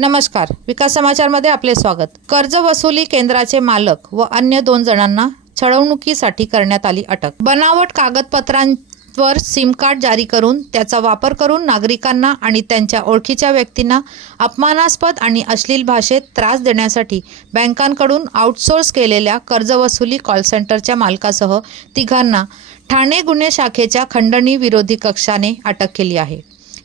नमस्कार, विकास समाचारमध्ये आपले स्वागत। कर्ज वसुली केंद्राचे मालक व अन्य 2 जणांना छळवणुकीसाठी करण्यात आली अटक। बनावट कागदपत्रांवर सिम कार्ड जारी करून त्याचा वापर करून नागरिकांना आणि त्यांच्या ओळखीच्या व्यक्तींना अपमानास्पद आणि अश्लील भाषेत त्रास देण्यासाठी बँकांकडून आउटसोर्स केलेल्या कर्ज वसुली कॉल सेंटरच्या मालकासह 3घांना ठाणे गुन्हे शाखेच्या खंडणी विरोधी कक्षाने अटक केली आहे।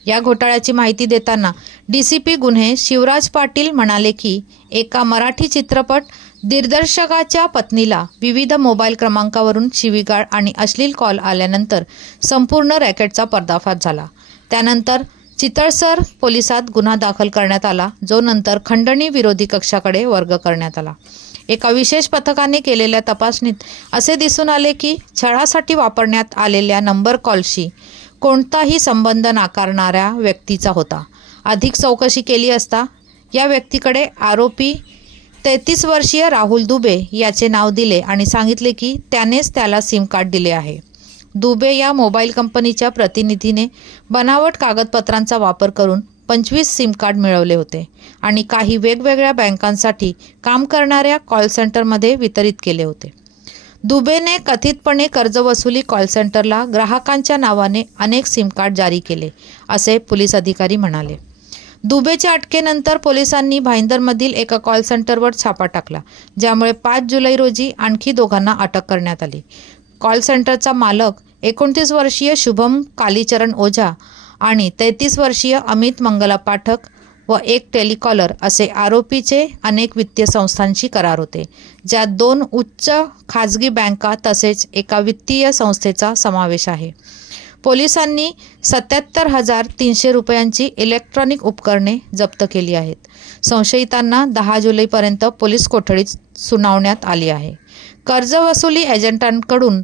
या घोटाळ्याची माहिती देताना DCP गुन्हे शिवराज पाटील म्हणाले की एका मराठी चित्रपट दिग्दर्शकाच्या पत्नीला विविध मोबाईल क्रमांकावरून शिवीगाळ आणि अश्लील कॉल आल्यानंतर संपूर्ण रॅकेटचा पर्दाफाश झाला। त्यानंतर चितळसर पोलिसात गुन्हा दाखल करण्यात आला, जो नंतर खंडणी विरोधी कक्षाकडे वर्ग करण्यात आला। एका विशेष पथकाने केलेल्या तपासणीत असे दिसून आले की छळासाठी वापरण्यात आलेल्या नंबर कॉलशी कोणताही संबंध नाकारणाऱ्या व्यक्तीचा होता। अधिक चौकशी केली असता या व्यक्तीकडे आरोपी 33 वर्षीय राहुल दुबे याचे नाव दिले आणि सांगितले की त्यानेच त्याला सिम कार्ड दिले आहे। दुबे या मोबाईल कंपनीच्या प्रतिनिधीने बनावट कागदपत्रांचा वापर करून 25 सिम कार्ड मिळवले होते आणि काही वेगवेगळ्या बँकांसाठी काम करणाऱ्या कॉल सेंटरमध्ये वितरित केले होते। दुबेने कथितपणे कर्जवसुली कॉल सेंटरला ग्राहकांच्या नावाने अनेक सिम कार्ड जारी केले, असे पोलीस अधिकारी म्हणाले। दुबेच्या अटकेनंतर पोलिसांनी भाईंदरमधील एका कॉल सेंटरवर छापा टाकला, ज्यामुळे 5 जुलै रोजी आणखी 2घांना अटक करण्यात आली। कॉल सेंटरचा मालक 29 वर्षीय शुभम कालीचरण ओझा आणि 33 वर्षीय अमित मंगला पाठक व एक टेलिकॉलर असे आरोपीचे अनेक वित्तीय संस्थांशी करार होते, ज्यात 2 उच्च खाजगी बँका तसेच एका वित्तीय संस्थेचा समावेश आहे। पोलिसांनी 77,300 रुपयांची इलेक्ट्रॉनिक उपकरणे जप्त केली आहेत। संशयितांना 10 जुलैपर्यंत पोलीस कोठडीत सुनावण्यात आली आहे। कर्जवसुली एजंटांकडून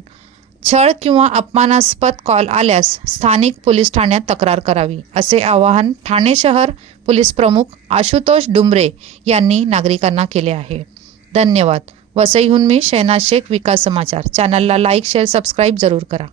छळ किंवा अपमानास्पद कॉल आल्यास स्थानिक पोलीस ठाण्यात तक्रार करावी, असे आवाहन ठाणे शहर पोलीस प्रमुख आशुतोष डुंबरे यांनी नागरिकांना केले आहे। धन्यवाद। वसईहून मी शहनाज शेख, विकास समाचार। चॅनलला लाईक, शेअर, सबस्क्राईब जरूर करा।